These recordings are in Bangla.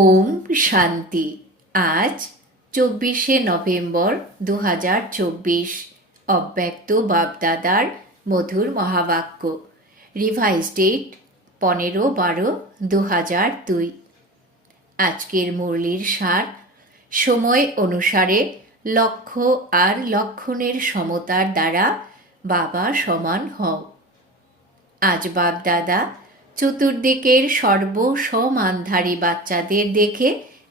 ওম শান্তি। আজ চব্বিশে নভেম্বর দু হাজার চব্বিশ। অব্যক্ত বাপদাদার মধুর মহাবাক্য। রিভাইজ ডেট পনেরো বারো দু হাজার দুই। আজকের মুরলির সার। সময় অনুসারে লক্ষ্য আর লক্ষণের সমতার দ্বারা বাবা সমান হও। আজ বাপদাদা চতুর্দিকের সর্ব সমানধারী বাচ্চাদের দেখে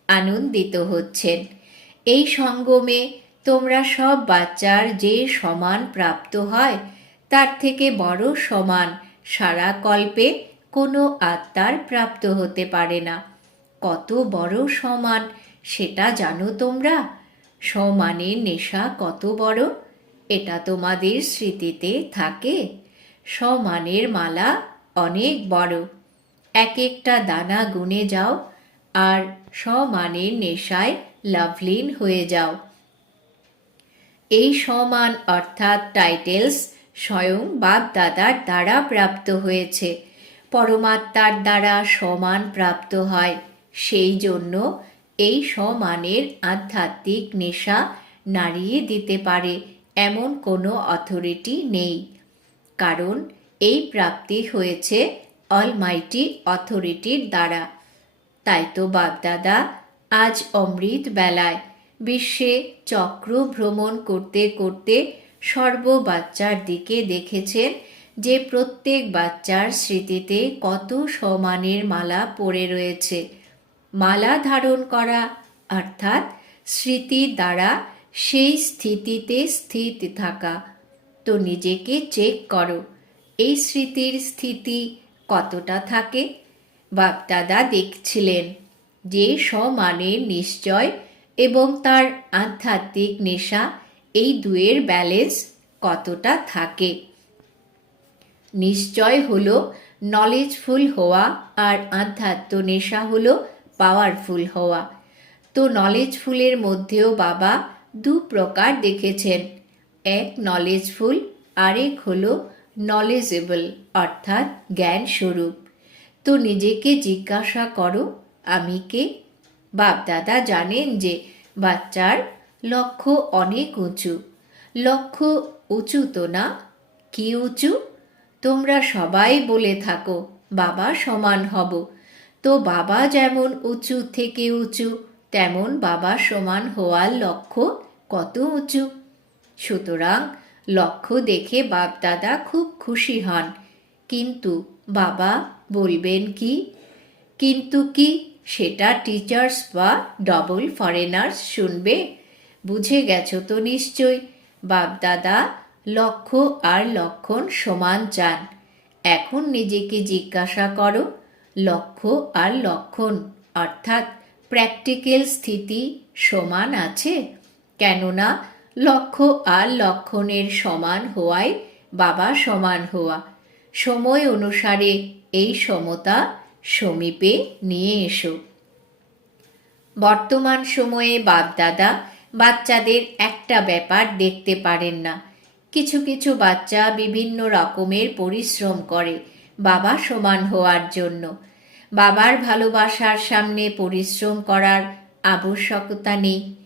আনন্দিত হচ্ছেন। এই সঙ্গমে তোমরা সব বাচ্চার যে সমান প্রাপ্ত হয়, তার থেকে বড় সমান সারা কল্পে কোনো আত্মার প্রাপ্ত হতে পারে না। কত বড় সমান, সেটা জানো তোমরা? সমানের নেশা কত বড়, এটা তোমাদের স্মৃতিতে থাকে। সমানের মালা অনেক বড়। এক একটা দানা গুনে যাও আর সমানের নেশায় লাভলীন হয়ে যাও। এই সমান অর্থাৎ টাইটেলস স্বয়ং বাপদাদার দ্বারা প্রাপ্ত হয়েছে। পরমাত্মার দ্বারা সমান প্রাপ্ত হয়। সেই জন্য এই সমানের আধ্যাত্মিক নেশা নাড়িয়ে দিতে পারে এমন কোনো অথরিটি নেই। কারণ এই প্রাপ্তি হয়েছে অলমাইটি অথরিটির দ্বারা। তাই তো বাপদাদা, আজ অমৃত বেলায় বিশ্বে চক্র ভ্রমণ করতে করতে সর্ব বাচ্চার দিকে দেখেছেন যে প্রত্যেক বাচ্চার স্মৃতিতে কত সমানের মালা পড়ে রয়েছে। মালা ধারণ করা, অর্থাৎ স্মৃতির দ্বারা সেই স্থিতিতে স্থিত থাকা। তো নিজেকে চেক করো। এই স্মৃতির স্থিতি কতটা থাকে? বাপদাদা দেখছিলেন যে সমানের নিশ্চয় এবং তার আধ্যাত্মিক নেশা এই দুয়ের ব্যালেন্স কতটা থাকে? নিশ্চয় হল নলেজফুল হওয়া আর আধ্যাত্ম নেশা হল পাওয়ারফুল হওয়া। তো নলেজফুলের মধ্যেও বাবা দু প্রকার দেখেছেন। এক নলেজফুল আরেক হলো নলেজেবল অর্থাৎ জ্ঞান স্বরূপ তো নিজেকে জিজ্ঞাসা করো, আমি কে? বাপদাদা জানেন যে বাচ্চার লক্ষ্য অনেক উঁচু। লক্ষ্য উঁচু তো না? কি উঁচু? তোমরা সবাই বলে থাকো, বাবা সমান হব। তো বাবা যেমন উঁচু থেকে উঁচু, তেমন বাবা সমান হওয়ার লক্ষ্য কত উঁচু? সুতরাং লক্ষ্য দেখে বাপদাদা খুব খুশি হন। কিন্তু বাবা, বলবেন কি? কিন্তু কি সেটা টিচার্স বা ডবল ফরেনার্স শুনবে? বুঝে গেছো তো নিশ্চয় বাপদাদা লক্ষ্য আর লক্ষণ সমান চান। এখন নিজেকে জিজ্ঞাসা করো, লক্ষ্য আর লক্ষণ, অর্থাৎ প্র্যাকটিক্যাল স্থিতি সমান আছে? কেননা লক্ষ্য আর লক্ষণের সমান হওয়ায় বাবা সমান হওয়া। সময় অনুসারে এই সমতা সমীপে নিয়ে এসো। বর্তমান সময়ে বাপদাদা বাচ্চাদের একটা ব্যাপার দেখতে পারেন না। কিছু কিছু বাচ্চা বিভিন্ন রকমের পরিশ্রম করে বাবা সমান হওয়ার জন্য। বাবার ভালোবাসার সামনে পরিশ্রম করার আবশ্যকতা নেই।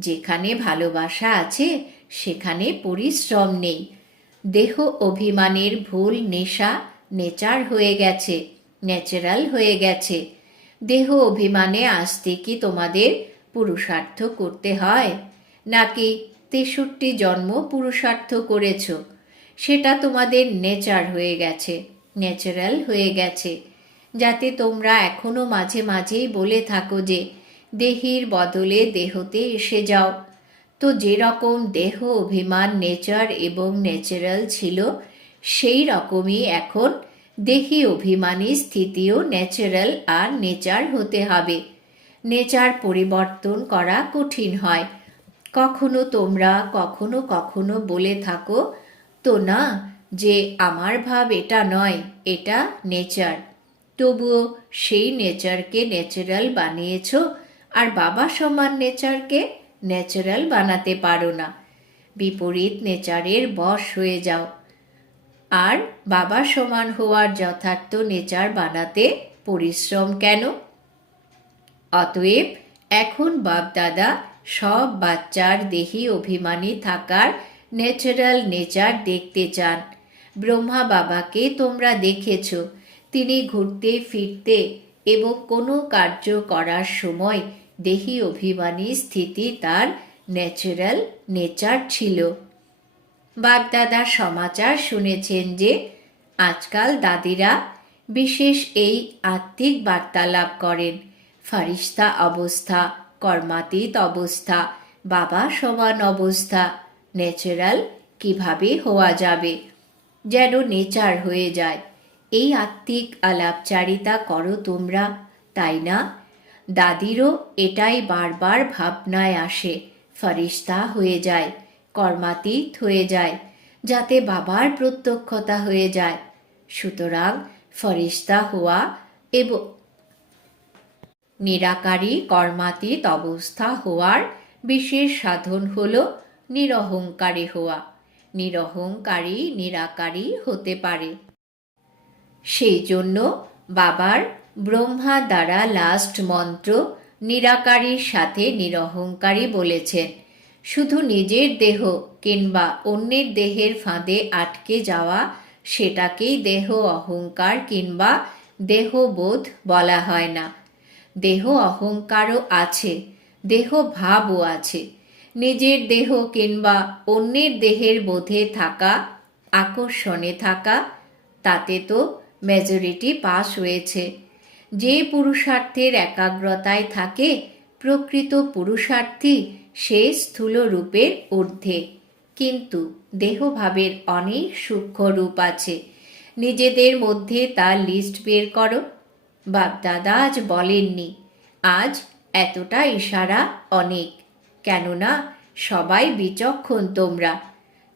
যেখানে ভালোবাসা আছে, সেখানে পরিশ্রম নেই। দেহ অভিমানের ভুল নেশা নেচার হয়ে গেছে, ন্যাচারাল হয়ে গেছে। দেহ অভিমানে আসতে কি তোমাদের পুরুষার্থ করতে হয়? নাকি তেষট্টি জন্ম পুরুষার্থ করেছ? সেটা তোমাদের নেচার হয়ে গেছে, ন্যাচারাল হয়ে গেছে। যাতে তোমরা এখনও মাঝে মাঝেই বলে থাকো যে দেহির বদলে দেহতে এসে যাও। তো যেরকম দেহ অভিমান, নেচার এবং ন্যাচারাল ছিল, সেই রকমই এখন দেহি অভিমানী স্থিতিও ন্যাচারাল আর নেচার হতে হবে। নেচার পরিবর্তন করা কঠিন হয়। কখনো তোমরা, কখনো কখনো বলে থাকো, তো না, যে আমার ভাব এটা নয়, এটা নেচার। তবুও সেই নেচারকে ন্যাচারাল বানিয়েছ আর বাবা সমান নেচারকে ন্যাচারাল বানাতে পারো না। বিপরীত নেচারের বশ হয়ে যাও। আর বাবা সমান হওয়ার যথার্থ নেচার বানাতে পরিশ্রম কেন? অতএব এখন বাপদাদা সব বাচ্চার দেহি অভিমানী থাকার ন্যাচারাল নেচার দেখতে চান। ব্রহ্মা বাবাকে তোমরা দেখেছ। তিনি ঘুরতে, ফিরতে এবং কোনো কার্য করার সময় দেহি অভিমানী স্থিতি তার ন্যাচারাল নেচার ছিল। বাপদাদা সমাচার শুনেছেন যে, আজকাল দাদিরা বিশেষ এই আত্মিক বার্তালাপ করেন। ফারিস্তা অবস্থা, কর্মাতীত অবস্থা, বাবা সমান অবস্থা ন্যাচারাল কীভাবে হওয়া যাবে, যেন নেচার হয়ে যায়। এই আত্মিক আলাপচারিতা করো তোমরা, তাই না? দাদিরও এটাই বারবার ভাবনায় আসে, ফরিস্তা হয়ে যায়, কর্মাতীত হয়ে যায়, যাতে বাবার প্রত্যক্ষতা হয়ে যায়। সুতরাং ফরিস্তা হওয়া এবং, নিরাকারী কর্মাতীত অবস্থা হওয়ার বিশেষ সাধন হল নিরহংকারী হওয়া। নিরহংকারী, নিরাকারী হতে পারে। সেই জন্য বাবার ব্রহ্মা দ্বারা লাস্ট মন্ত্র নিরাকারীর সাথে নিরহংকারী বলেছেন শুধু নিজের দেহ কিংবা অন্যের দেহের ফাঁদে আটকে যাওয়া সেটাকেই দেহ অহংকার কিংবা দেহবোধ বলা হয় না। দেহ অহংকারও আছে, দেহ ভাবও আছে। নিজের দেহ কিংবা অন্যের দেহের বোধে থাকা, আকর্ষণে থাকা, তাতে তো মেজরিটি পাস হয়েছে। যে পুরুষার্থের একাগ্রতায় থাকে, প্রকৃত পুরুষার্থী সে স্থূল রূপের ঊর্ধ্বে। কিন্তু দেহভাবের অনেক সূক্ষ্ম রূপ আছে। নিজেদের মধ্যে তার লিস্ট বের করো। বাপদাদা আজ বলেননি, আজ এতটা ইশারা অনেক। কেননা সবাই বিচক্ষণ তোমরা।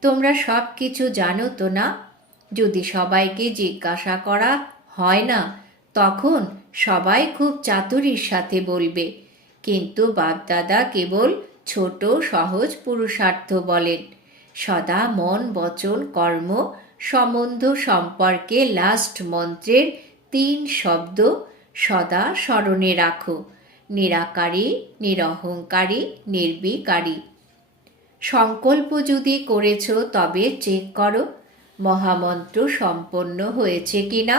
তোমরা সব কিছু জানো তো না? যদি সবাইকে জিজ্ঞাসা করা হয় না তখন সবাই খুব চাতুরির সাথে বলবে, কিন্তু বাপদাদা কেবল ছোট সহজ পুরুষার্থ বলেন। সদা মন, বচন, কর্ম, সম্বন্ধ সম্পর্কে লাস্ট মন্ত্রের তিন শব্দ সদা স্মরণে রাখো। নিরাকারী, নিরহংকারী, নির্বিকারী। সংকল্প যদি করেছ তবে চেক করো, মহামন্ত্র সম্পন্ন হয়েছে কিনা।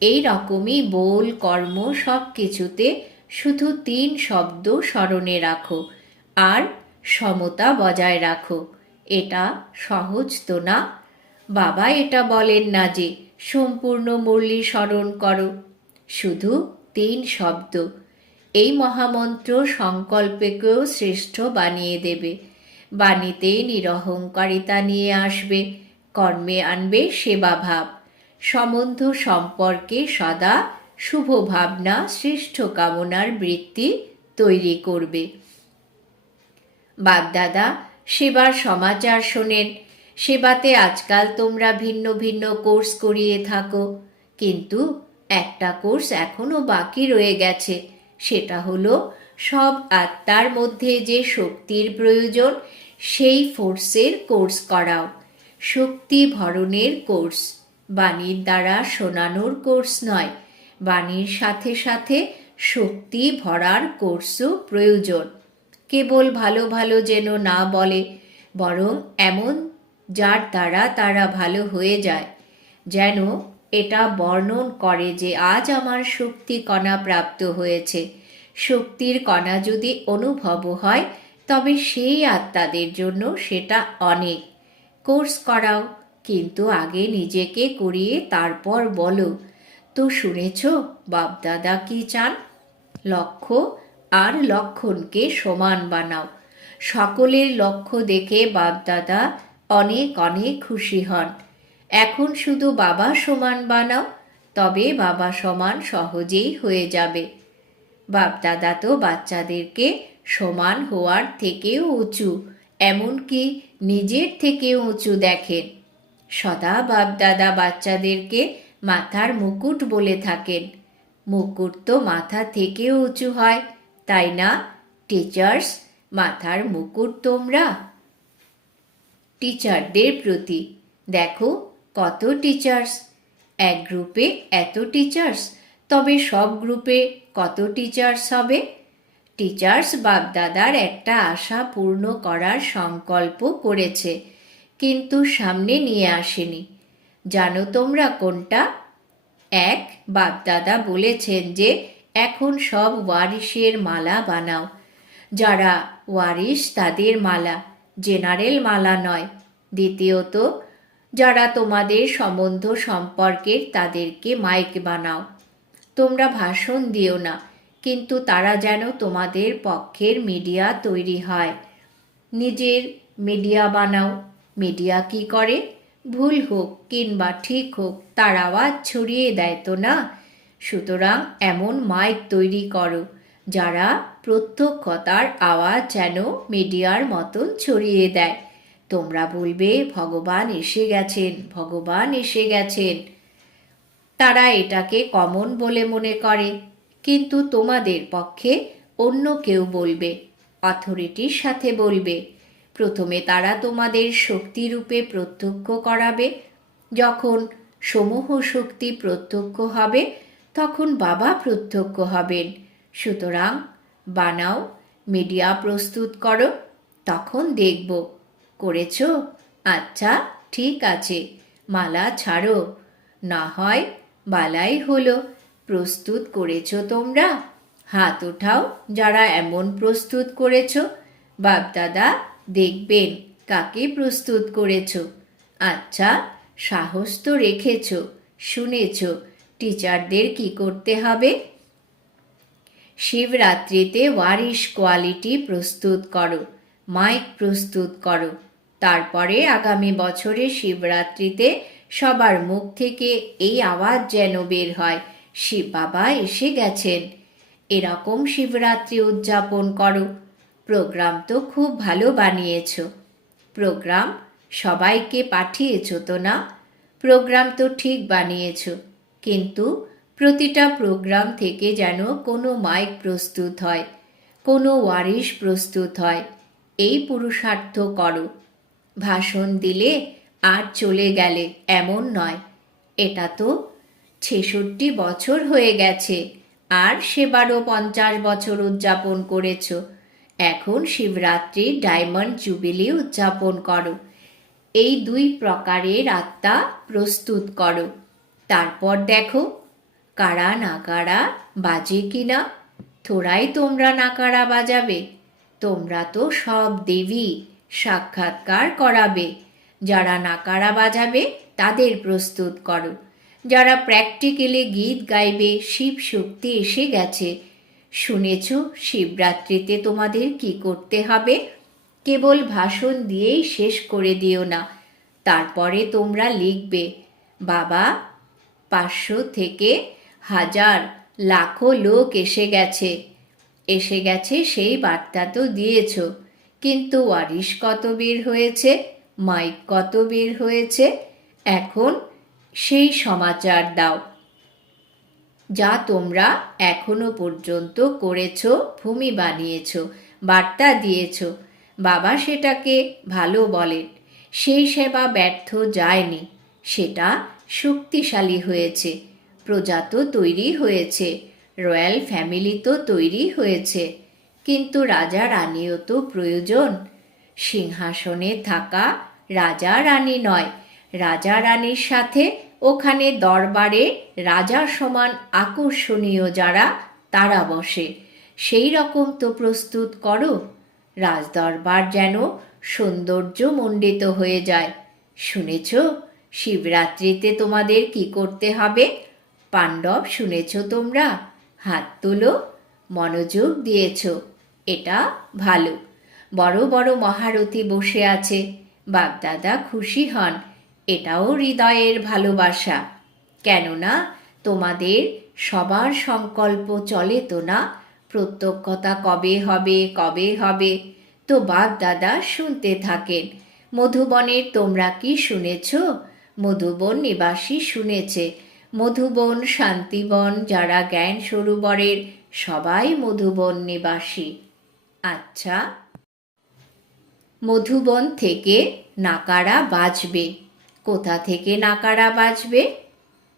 এই রকমই বোল, কর্ম সব কিছুতে শুধু তিন শব্দ স্মরণে রাখো আর সমতা বজায় রাখো। এটা সহজ তো না? বাবা এটা বলেন না যে সম্পূর্ণ মুরলি স্মরণ করো, শুধু তিন শব্দ। এই মহামন্ত্র সংকল্পকেও শ্রেষ্ঠ বানিয়ে দেবে। বাণীতে নিরহংকারিতা নিয়ে আসবে, কর্মে আনবে সেবা ভাব। সম্বন্ধ সম্পর্কে সদা শুভ ভাবনা শ্রেষ্ঠ কামনার বৃত্তি তৈরি করবে। বাপদাদা সেবার সমাচার শোনেন। সেবাতে আজকাল তোমরা ভিন্ন ভিন্ন কোর্স করিয়ে থাকো। কিন্তু একটা কোর্স এখনও বাকি রয়ে গেছে। সেটা হলো সব আত্মার মধ্যে যে শক্তির প্রয়োজন, সেই ফোর্সের কোর্স করাও। শক্তি ভরণের কোর্স। বাণীর দ্বারা শোনানোর কোর্স নয়। বাণীর সাথে সাথে শক্তি ভরার কোর্সও প্রয়োজন। কেবল ভালো ভালো যেন না বলে, বরং এমন যার দ্বারা তারা ভালো হয়ে যায়। যেন এটা বর্ণন করে যে আজ আমার শক্তি কণা প্রাপ্ত হয়েছে। শক্তির কণা যদি অনুভব হয়, তবে সেই আত্মাদের জন্য সেটা অনেক। কোর্স করাও কিন্তু আগে নিজেকে করিয়ে তারপর বলো। তো শুনেছ, বাপদাদা কি চান? লক্ষ্য, আর লক্ষণকে সমান বানাও। সকলের লক্ষ্য দেখে বাপদাদা অনেক অনেক খুশি হন। এখন শুধু বাবা সমান বানাও, তবে বাবা সমান সহজেই হয়ে যাবে। বাপদাদা তো বাচ্চাদেরকে সমান হওয়ার থেকেও উঁচু, এমনকি নিজের থেকেও উঁচু দেখেন। সদা বাপদাদা বাচ্চাদেরকে মাথার মুকুট বলে থাকেন। মুকুট তো মাথা থেকেও উঁচু হয়, তাই না, টিচার্স? মাথার মুকুট তোমরা? টিচারদের প্রতি, দেখো, কত টিচার্স। এক গ্রুপে এত টিচার্স, তবে সব গ্রুপে কত টিচার্স হবে? টিচার্স বাপদাদার একটা আশা পূর্ণ করার সংকল্প করেছে। কিন্তু সামনে নিয়ে আসেনি। জানো তোমরা কোনটা? এক, বাপদাদা বলেছেন যে, এখন সব ওয়ারিশের মালা বানাও। যারা ওয়ারিশ তাদের মালা, জেনারেল মালা নয়। দ্বিতীয়ত, যারা তোমাদের সম্বন্ধ সম্পর্কের, তাদেরকে মাইক বানাও। তোমরা ভাষণ দিও না, কিন্তু তারা যেন তোমাদের পক্ষের মিডিয়া তৈরি হয়। নিজের মিডিয়া বানাও। মিডিয়া কি করে? ভুল হোক কিংবা ঠিক হোক, তার আওয়াজ ছড়িয়ে দেয় তো না? সুতরাং এমন মাইক তৈরি করো, যারা প্রত্যক্ষতার আওয়াজ যেন মিডিয়ার মতন ছড়িয়ে দেয়। তোমরা বলবে, ভগবান এসে গেছেন, ভগবান এসে গেছেন। তারা এটাকে কমন বলে মনে করে। কিন্তু তোমাদের পক্ষে অন্য কেউ বলবে অথরিটির সাথে বলবে। প্রথমে তারা তোমাদের শক্তিরূপে প্রত্যক্ষ করাবে। যখন সমূহ শক্তি প্রত্যক্ষ হবে, তখন বাবা প্রত্যক্ষ হবেন। সুতরাং বানাও, মিডিয়া প্রস্তুত করো, তখন দেখব। করেছ? আচ্ছা ঠিক আছে, মালা ছাড়ো। না হয় বালাই হলো, প্রস্তুত করেছ তোমরা? হাত ওঠাও যারা এমন প্রস্তুত করেছ। বাপদাদা দেখবেন কাকে প্রস্তুত করেছ। আচ্ছা সাহস তো রেখেছ, শুনেছ, টিচারদের কি করতে হবে? শিবরাত্রিতে ওয়ারিশ কোয়ালিটি প্রস্তুত করো, মাইক প্রস্তুত করো। তারপরে আগামী বছরে শিবরাত্রিতে সবার মুখ থেকে এই আওয়াজ যেন বের হয়, শিব বাবা এসে গেছেন। এরকম শিবরাত্রি উদযাপন করো। প্রোগ্রাম তো খুব ভালো বানিয়েছ। প্রোগ্রাম সবাইকে পাঠিয়েছ তো না? প্রোগ্রাম তো ঠিক বানিয়েছ, কিন্তু প্রতিটা প্রোগ্রাম থেকে যেন কোনো মাইক প্রস্তুত হয়, কোনো ওয়ারিশ প্রস্তুত হয়, এই পুরুষার্থ করো। ভাষণ দিলে আর চলে গেলে এমন নয়, এটা তো ছেষট্টি বছর হয়ে গেছে, আর সেবারও পঞ্চাশ বছর উদযাপন করেছ এখন শিবরাত্রি ডায়মন্ড জুবিলি উদযাপন করো। এই দুই প্রকারের আত্মা প্রস্তুত করো। তারপর দেখো, কারা নাকারা বাজে কিনা? থোড়াই তোমরা নাকারা বাজাবে। তোমরা তো সব দেবী সাক্ষাৎকার করাবে। যারা নাকারা বাজাবে, তাদের প্রস্তুত করো। যারা প্র্যাকটিক্যালি গীত গাইবে, শিব শক্তি এসে গেছে। শুনেছ, শিবরাত্রিতে তোমাদের কি করতে হবে? কেবল ভাষণ দিয়েই শেষ করে দিও না। তারপরে তোমরা লিখবে, বাবা, পাঁচশো থেকে হাজার লাখো লোক এসে গেছে। এসে গেছে সেই বার্তা তো দিয়েছ। কিন্তু ওয়ারিশ কত বের হয়েছে? মাইক কত বের হয়েছে? এখন সেই সমাচার দাও। যা তোমরা এখনও পর্যন্ত করেছ, ভূমি বানিয়েছ, বার্তা দিয়েছ। বাবা সেটাকে ভালো বলেন সেই সেবা ব্যর্থ যায়নি। সেটা শক্তিশালী হয়েছে। প্রজা তো তৈরি হয়েছে। রয়্যাল ফ্যামিলি তো তৈরি হয়েছে। কিন্তু রাজা রানীও তো প্রয়োজন। সিংহাসনে থাকা রাজা রানী নয়। রাজা রানীর সাথে ওখানে দরবারে রাজা সমান আকর্ষণীয় যারা, তারা বসে। সেই রকম তো প্রস্তুত করো, রাজদরবার যেন সৌন্দর্য মণ্ডিত হয়ে যায়। শুনেছ, শিবরাত্রিতে তোমাদের কি করতে হবে? পাণ্ডব, শুনেছ তোমরা? হাত তুলো, মনোযোগ দিয়েছ, এটা ভালো। বড় বড় মহারথী বসে আছে, বাপদাদা খুশি হন। এটাও হৃদয়ের ভালোবাসা। কেননা, তোমাদের সবার সংকল্প চলে তো না? প্রত্যক্ষতা কবে হবে কবে হবে? তো বাগদাদা শুনতে থাকেন। মধুবনের তোমরা কি শুনেছ? মধুবন নিবাসী শুনেছে। মধুবন শান্তিবন যারা জ্ঞান সরোবরের, সবাই মধুবন নিবাসী। আচ্ছা। মধুবন থেকে নাকারা বাজবে কোথা থেকে নাকারা বাজবে?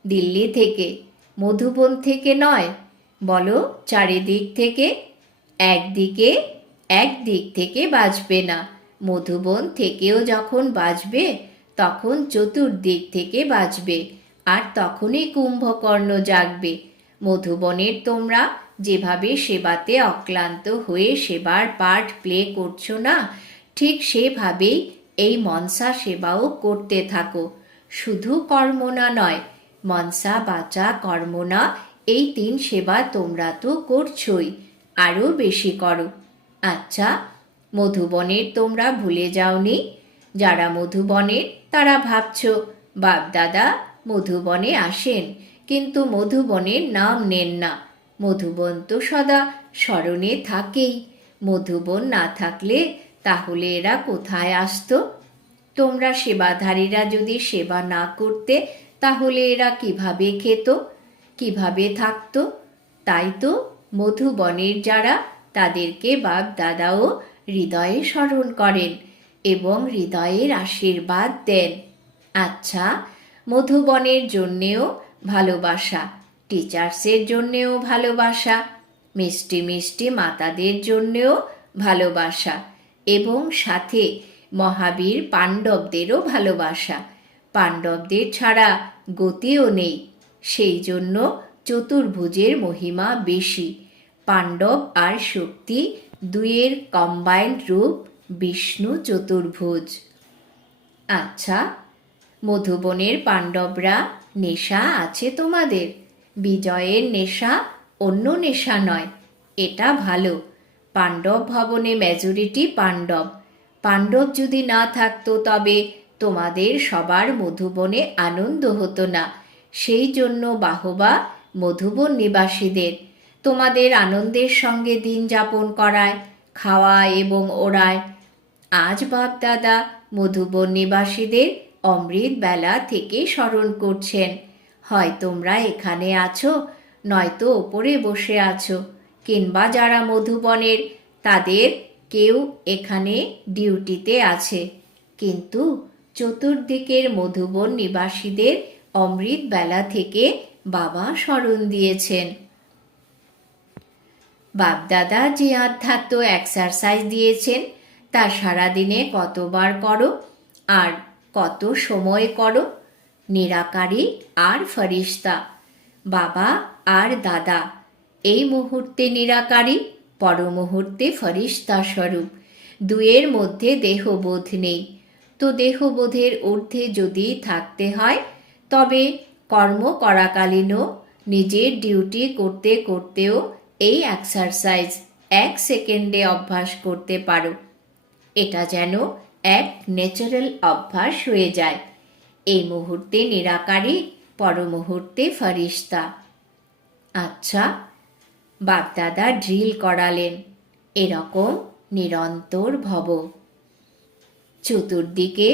দিল্লি থেকে, মধুবন থেকে নয়, বলো চারিদিক থেকে। একদিকে এক দিক থেকে বাজবে না। মধুবন থেকেও যখন বাজবে, তখন চতুর্দিক থেকে বাজবে, আর তখনই কুম্ভকর্ণ জাগবে। মধুবনের তোমরা যেভাবে সেবাতে অক্লান্ত হয়ে সেবার পার্ট প্লে করছ না, ঠিক সেভাবেই এই মনসা সেবাও করতে থাকো। শুধু কর্মনা নয়, মনসা বাচা কর্মনা এই তিন সেবা তোমরা তো করছই, আরও বেশি করো। আচ্ছা মধুবনের তোমরা ভুলে যাওনি? যারা মধুবনের, তারা ভাবছ, বাপদাদা, মধুবনে আসেন, কিন্তু মধুবনের নাম নেন না। মধুবন তো সদা স্মরণে থাকেই, মধুবন না থাকলে তাহলে এরা কোথায় আসতো? তোমরা সেবাধারীরা যদি সেবা না করতে, তাহলে এরা কীভাবে খেত? কীভাবে থাকতো? তাই তো মধুবনের যারা তাদেরকে বাপ দাদাও হৃদয়ে স্মরণ করেন এবং হৃদয়ের আশীর্বাদ দেন। আচ্ছা মধুবনের জন্যেও ভালোবাসা, টিচার্সের জন্যেও ভালোবাসা, মিষ্টি মিষ্টি মাতাদের জন্যেও ভালোবাসা এবং সাথে মহাবীর পাণ্ডবদেরও ভালোবাসা। পাণ্ডবদের ছাড়া গতিও নেই, সেই জন্য চতুর্ভুজের মহিমা বেশি। পাণ্ডব আর শক্তি দুয়ের কম্বাইন্ড রূপ বিষ্ণু চতুর্ভুজ। আচ্ছা মধুবনের পাণ্ডবরা নেশা আছে তোমাদের? বিজয়ের নেশা অন্য নেশা নয়, এটা ভালো। পাণ্ডব ভবনে মেজরিটি পাণ্ডব। পাণ্ডব যদি না থাকতো তবে তোমাদের সবার মধুবনে আনন্দ হতো না। সেই জন্য বাহবা মধুবন নিবাসীদের তোমাদের আনন্দের সঙ্গে দিন যাপন করায় খাওয়া এবং ওড়ায়। আজ বাপ দাদা মধুবন নিবাসীদের অমৃত বেলা থেকে স্মরণ করছেন। হয় তোমরা এখানে আছো, নয়তো ওপরে বসে আছো। কিংবা যারা মধুবনের, তাদের কেউ এখানে ডিউটিতে আছে। কিন্তু চতুর্দিকের মধুবন নিবাসীদের অমৃত বেলা থেকে বাবা স্মরণ দিয়েছেন। বাপদাদা যে আধ্যাত্ম এক্সারসাইজ দিয়েছেন, তা সারাদিনে কতবার করো আর কত সময় করো, নিরাকারী আর ফরিস্তা বাবা আর দাদা। এই মুহূর্তে নিরাকারী পর মুহূর্তে ফরিস্তা স্বরূপ। দুয়ের মধ্যে দেহবোধ নেই। তো দেহবোধের ঊর্ধ্বে যদি থাকতে হয়, তবে কর্ম করাকালীনও নিজের ডিউটি করতে করতেও এই এক্সারসাইজ এক সেকেন্ডে অভ্যাস করতে পারো। এটা যেন এক ন্যাচারাল অভ্যাস হয়ে যায়। এই মুহূর্তে নিরাকারী পর মুহূর্তে ফরিস্তা। আচ্ছা বাপদাদা ড্রিল করালেন। এরকম নিরন্তর ভব। চতুর্দিকে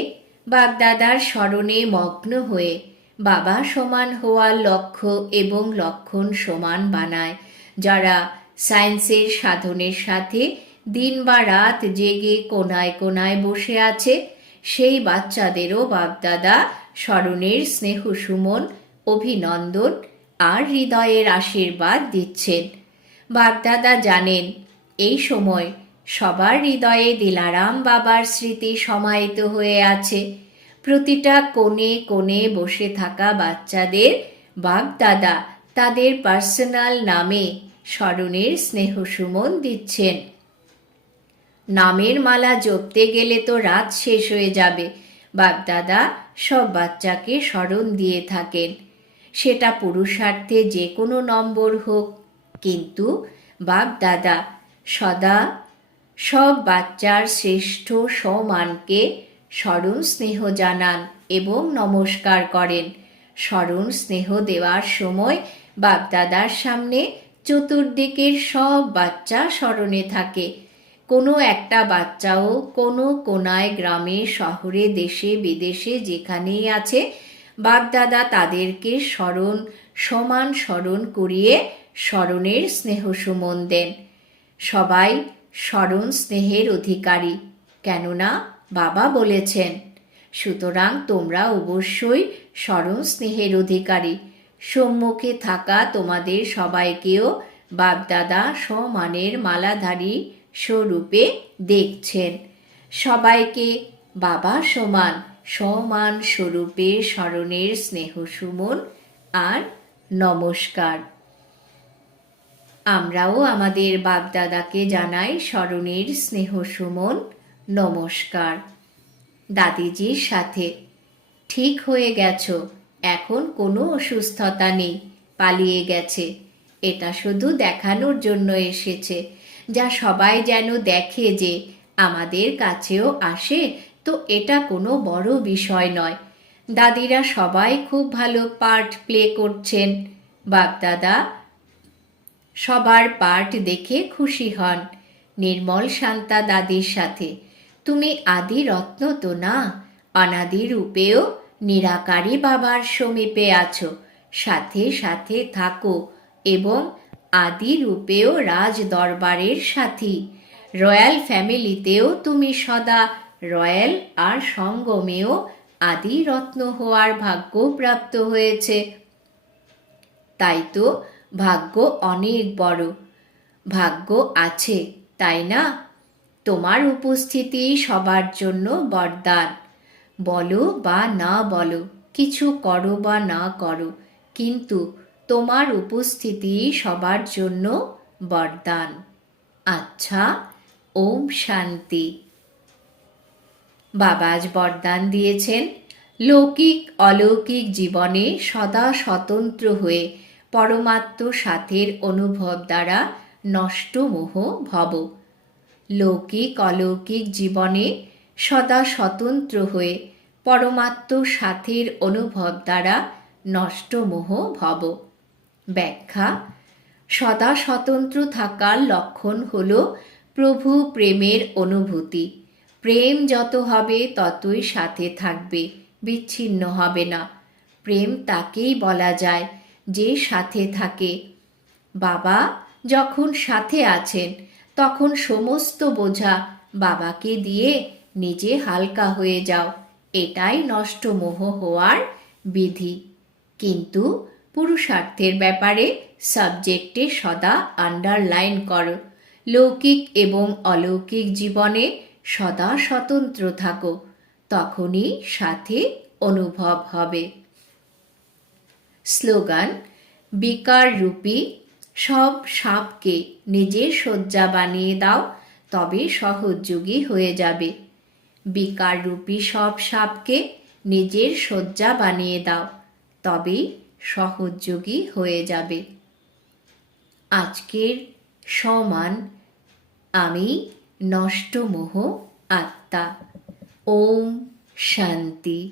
বাগদাদার স্মরণে মগ্ন হয়ে বাবা সমান হওয়ার লক্ষ্য এবং লক্ষণ সমান বানায়, যারা সায়েন্সের সাধনের সাথে দিন বা রাত জেগে কোনায় কোনায় বসে আছে, সেই বাচ্চাদেরও বাগদাদা স্মরণের স্নেহ সুমন অভিনন্দন আর হৃদয়ের আশীর্বাদ দিচ্ছেন। বাগদাদা জানেন, এই সময় সবার হৃদয়ে দিলারাম বাবার স্মৃতি সমাহিত হয়ে আছে। প্রতিটা কোণে কোণে বসে থাকা বাচ্চাদের বাগদাদা তাদের পার্সোনাল নামে স্মরণের স্নেহ সুমন দিচ্ছেন। নামের মালা জপতে গেলে তো রাত শেষ হয়ে যাবে। বাগদাদা সব বাচ্চাকে স্মরণ দিয়ে থাকেন। সেটা পুরুষার্থে যে কোনো নম্বর হোক কিন্তু বাগদাদা সদা সব বাচ্চার শ্রেষ্ঠ সমানকে স্মরণ স্নেহ জানান এবং নমস্কার করেন। স্মরণ স্নেহ দেওয়ার সময় বাপদাদার সামনে চতুর্দিকের সব বাচ্চা স্মরণে থাকে। কোনো একটা বাচ্চাও কোনো কোনায় গ্রামে, শহরে, দেশে, বিদেশে যেখানেই আছে, বাপদাদা তাদেরকে স্মরণ, সমান স্মরণ করিয়ে স্মরণের স্নেহ সুমন দেন। সবাই স্মরণ স্নেহের অধিকারী, কেননা বাবা বলেছেন, সুতরাং তোমরা অবশ্যই স্মরণ স্নেহের অধিকারী। সম্মুখে থাকা তোমাদের সবাইকেও বাপদাদা সমানের মালাধারী স্বরূপে দেখছেন। সবাইকে বাবা সমান সমান স্বরূপে স্মরণের স্নেহ সুমন আর নমস্কার। আমরাও আমাদের বাপদাদাকে জানাই স্মরণের স্নেহ সুমন, নমস্কার। দাদিজির সাথে। ঠিক হয়ে গেছ, এখন কোনো অসুস্থতা নেই, পালিয়ে গেছে। এটা শুধু দেখানোর জন্য এসেছে। যা সবাই যেন দেখে যে আমাদের কাছেও আসে, তো এটা কোনো বড় বিষয় নয়। দাদিরা সবাই খুব ভালো পার্ট প্লে করছেন। বাপদাদা সবার পার্ট দেখে খুশি হন। নির্মল শান্তা দাদির সাথে। তুমি আদি রত্ন তো না? অনাদি রূপেও নিরাকারী বাবার সমীপে আছো। সাথে সাথে থাকো এবং আদি রূপেও রাজ দরবারের সাথী। রয়্যাল ফ্যামিলিতেও তুমি সদা রয়্যাল আর সঙ্গমেও আদি রত্ন হওয়ার ভাগ্য প্রাপ্ত হয়েছে। তাই তো ভাগ্য অনেক বড়। ভাগ্য আছে, তাই না? তোমার উপস্থিতি সবার জন্য বরদান। বলো বা না বলো, কিছু করো বা না করো, কিন্তু তোমার উপস্থিতি সবার জন্য বরদান। আচ্ছা ওম শান্তি। বাবাজ বরদান দিয়েছেন। লৌকিক অলৌকিক জীবনে সদা স্বতন্ত্র হয়ে পরমাত্ম সাথের অনুভব দ্বারা নষ্ট মোহ ভব। লৌকিক অলৌকিক জীবনে সদা স্বতন্ত্র হয়ে পরমাত্ম সাথের অনুভব দ্বারা নষ্ট মোহ ভব। ব্যাখ্যা, সদা স্বতন্ত্র থাকার লক্ষণ হল প্রভু প্রেমের অনুভূতি। প্রেম যত হবে, ততই সাথে থাকবে, বিচ্ছিন্ন হবে না। প্রেম তাকেই বলা যায় যে সাথে থাকে। বাবা যখন সাথে আছেন, তখন সমস্ত বোঝা বাবাকে দিয়ে নিজে হালকা হয়ে যাও। এটাই নষ্ট মোহ হওয়ার বিধি। কিন্তু পুরুষার্থের ব্যাপারে সাবজেক্টে সদা আন্ডারলাইন করো। লৌকিক এবং অলৌকিক জীবনে সদা স্বতন্ত্র থাকো। তখনই সাথে অনুভব হবে। স্লোগান, বিকার রূপী সব সাপকে নিজের শয্যা বানিয়ে দাও, তবে সহযোগী হয়ে যাবে। বিকার রূপী সব সাপকে নিজের শয্যা বানিয়ে দাও তবেই সহযোগী হয়ে যাবে। আজকের সমান, আমি নষ্টমোহ আত্মা। ওম শান্তি।